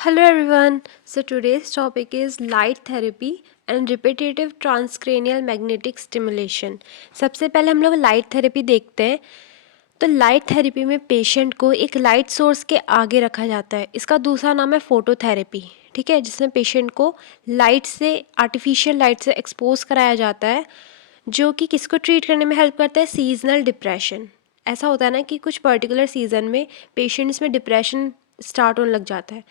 Hello everyone. So today's topic is light therapy and repetitive transcranial magnetic stimulation. सबसे पहले हम लोग light therapy देखते हैं। तो लाइट थेरेपी में पेशेंट को एक लाइट सोर्स के आगे रखा जाता है। इसका दूसरा नाम है फोटोथेरेपी, ठीक है, जिसमें पेशेंट को लाइट से, आर्टिफिशियल लाइट से एक्सपोज कराया जाता है, जो कि किसको ट्रीट करने में हेल्प करता है, सीजनल डिप्रेशन। ऐसा होता है ना कि कुछ पर्टिकुलर सीज़न में पेशेंट्स में डिप्रेशन स्टार्ट होने लग जाता है,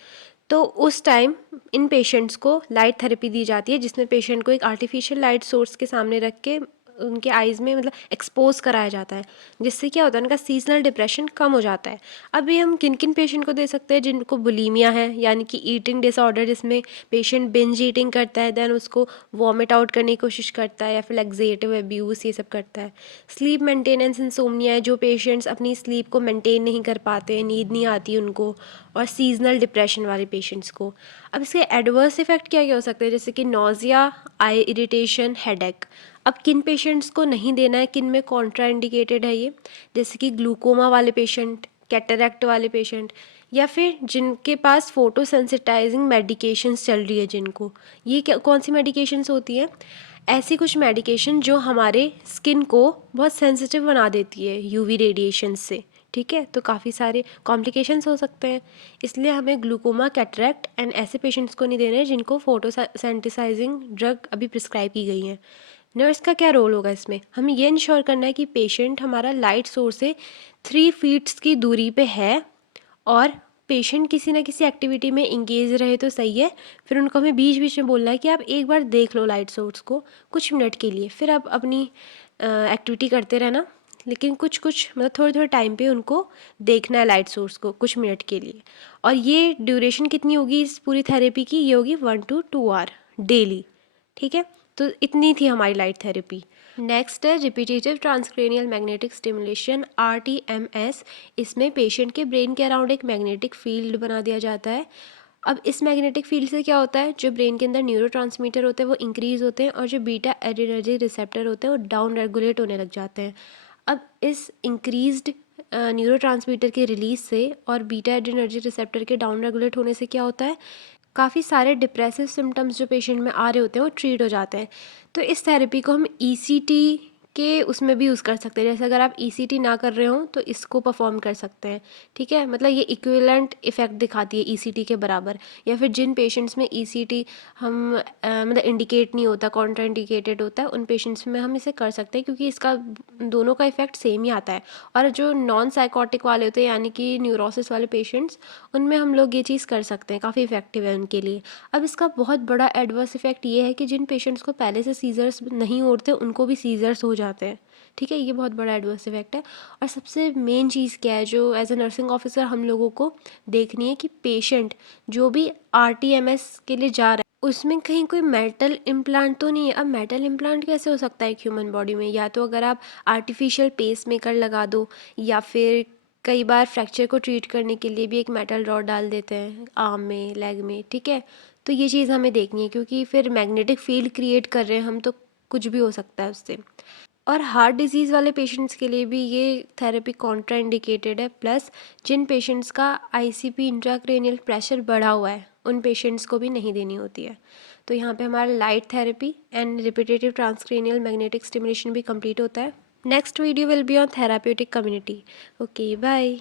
तो उस टाइम इन पेशेंट्स को लाइट थेरेपी दी जाती है, जिसमें पेशेंट को एक आर्टिफिशियल लाइट सोर्स के सामने रख के उनके आइज़ में मतलब एक्सपोज कराया जाता है, जिससे क्या होता है, उनका सीजनल डिप्रेशन कम हो जाता है। अभी हम किन किन पेशेंट को दे सकते हैं, जिनको बुलीमिया है यानी कि ईटिंग डिसऑर्डर, जिसमें पेशेंट बिंज ईटिंग करता है, देन उसको वॉमिट आउट करने की कोशिश करता है, या फिर लैक्सेटिव अब्यूज़ ये सब करता है। स्लीप मेंटेनेंस इंसोम्निया है, जो पेशेंट्स अपनी स्लीप को मेंटेन नहीं कर पाते, नींद नहीं आती उनको, और सीजनल डिप्रेशन वाले पेशेंट्स को। अब इसके एडवर्स इफेक्ट क्या क्या हो सकते हैं, जैसे कि नोज़िया, आई इरिटेशन, हेडेक। अब किन पेशेंट्स को नहीं देना है, किन में कॉन्ट्रा इंडिकेटेड है ये, जैसे कि ग्लूकोमा वाले पेशेंट, कैटरैक्ट वाले पेशेंट, या फिर जिनके पास फोटो सेंसिटाइजिंग मेडिकेशंस चल रही है जिनको। ये क्या कौन सी मेडिकेशंस होती हैं, ऐसी कुछ मेडिकेशन जो हमारे स्किन को बहुत सेंसिटिव बना देती है यूवी रेडिएशन से, ठीक है। तो काफ़ी सारे कॉम्प्लिकेशंस हो सकते हैं, इसलिए हमें ग्लूकोमा, कैटरैक्ट एंड ऐसे पेशेंट्स को नहीं देना है जिनको फोटो सेंसिटाइजिंग ड्रग अभी प्रिस्क्राइब की गई हैं। नर्स का क्या रोल होगा इसमें, हमें ये इंश्योर करना है कि पेशेंट हमारा लाइट सोर्स से 3 फीट्स की दूरी पे है, और पेशेंट किसी ना किसी एक्टिविटी में इंगेज रहे तो सही है। फिर उनको हमें बीच बीच में बोलना है कि आप एक बार देख लो लाइट सोर्स को कुछ मिनट के लिए, फिर आप अपनी एक्टिविटी करते रहना, लेकिन कुछ कुछ मतलब थोड़े थोड़े टाइम पे उनको देखना है लाइट सोर्स को कुछ मिनट के लिए। और ये ड्यूरेशन कितनी होगी इस पूरी थेरेपी की, ये होगी 1 to 2 आवर डेली, ठीक है। तो इतनी थी हमारी लाइट थेरेपी। नेक्स्ट है repetitive transcranial magnetic stimulation, RTMS। इसमें पेशेंट के ब्रेन के अराउंड एक मैग्नेटिक फील्ड बना दिया जाता है। अब इस मैग्नेटिक फील्ड से क्या होता है, जो ब्रेन के अंदर न्यूरोट्रांसमीटर होते हैं वो इंक्रीज़ होते हैं, और जो बीटा एड्रेनर्जिक रिसेप्टर होते हैं वो डाउन रेगुलेट होने लग जाते हैं। अब इस इंक्रीज्ड न्यूरोट्रांसमीटर के रिलीज से और बीटा एड्रेनर्जिक रिसेप्टर के डाउन रेगुलेट होने से क्या होता है, काफ़ी सारे डिप्रेसिव सिम्टम्स जो पेशेंट में आ रहे होते हैं वो ट्रीट हो जाते हैं। तो इस थेरेपी को हम ECT के उसमें भी यूज़ कर सकते हैं, जैसे अगर आप ECT ना कर रहे हो तो इसको परफॉर्म कर सकते हैं, ठीक है। मतलब ये इक्विवेलेंट इफेक्ट दिखाती है ECT के बराबर। या फिर जिन पेशेंट्स में ECT हम मतलब इंडिकेट नहीं होता, कॉन्ट्रा इंडिकेटेड होता है, उन पेशेंट्स में हम इसे कर सकते हैं, क्योंकि इसका दोनों का इफेक्ट सेम ही आता है। और जो नॉन साइकोटिक वाले होते हैं यानी कि न्यूरोसिस वाले पेशेंट्स, उनमें हम लोग ये चीज़ कर सकते हैं, काफ़ी इफेक्टिव है उनके लिए। अब इसका बहुत बड़ा एडवर्स इफेक्ट ये है कि जिन पेशेंट्स को पहले से सीजर्स नहीं होते उनको भी सीजर्स हो जाते हैं, ठीक है। ये बहुत बड़ा एडवर्स इफेक्ट है। और सबसे मेन चीज़ क्या है जो एज ए नर्सिंग ऑफिसर हम लोगों को देखनी है, कि पेशेंट जो भी RTMS के लिए जा रहा है उसमें कहीं कोई मेटल इम्प्लांट तो नहीं है। अब मेटल इम्प्लांट कैसे हो सकता है एक ह्यूमन बॉडी में, या तो अगर आप आर्टिफिशियल पेस मेकर लगा दो, या फिर कई बार फ्रैक्चर को ट्रीट करने के लिए भी एक मेटल रॉड डाल देते हैं आर्म में, लेग में, ठीक है। तो ये चीज़ हमें देखनी है, क्योंकि फिर मैग्नेटिक फील्ड क्रिएट कर रहे हैं हम, तो कुछ भी हो सकता है उससे। और हार्ट डिजीज़ वाले पेशेंट्स के लिए भी ये थेरेपी कॉन्ट्रा इंडिकेटेड है। प्लस जिन पेशेंट्स का ICP इंट्राक्रेनियल प्रेशर बढ़ा हुआ है उन पेशेंट्स को भी नहीं देनी होती है। तो यहाँ पे हमारा light therapy and repetitive transcranial magnetic stimulation भी कंप्लीट होता है। Next video will be on therapeutic community. Okay, bye.